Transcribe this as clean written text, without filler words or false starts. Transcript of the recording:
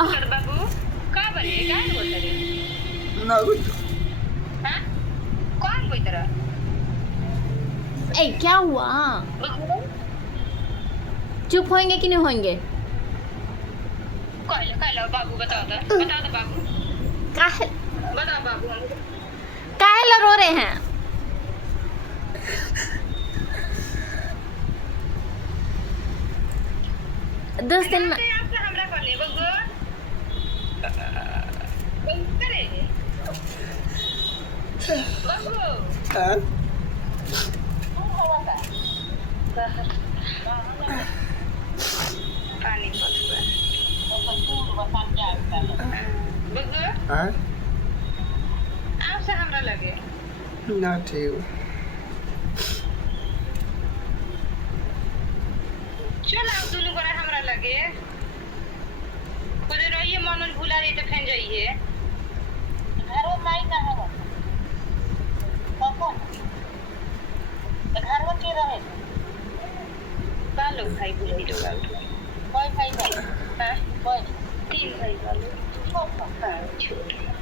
कर बाबू का बने क्या बोलते रे ना कुछ हाँ कौन कोई तरह ए क्या हुआ चुप होंगे कि नहीं होंगे कहलो बाबू बताओ तो बाबू काहे बताओ बाबू काहे ला रो रहे हैं दस दिन में आपसे हमरा कर ले बाबू करे बाबू हाँ पानी बाबू हाँ आपसे हमरा लगे ना ठीक चल आप दोनों को हमरा लगे करे रहिए मनन भुला रही तो फेन जाइए घर में माई का है कौन घर में के रहे बालो भाई बुलाई तो बाल कोई भाई हां कोई 3 भाई बालो छोटा छोटा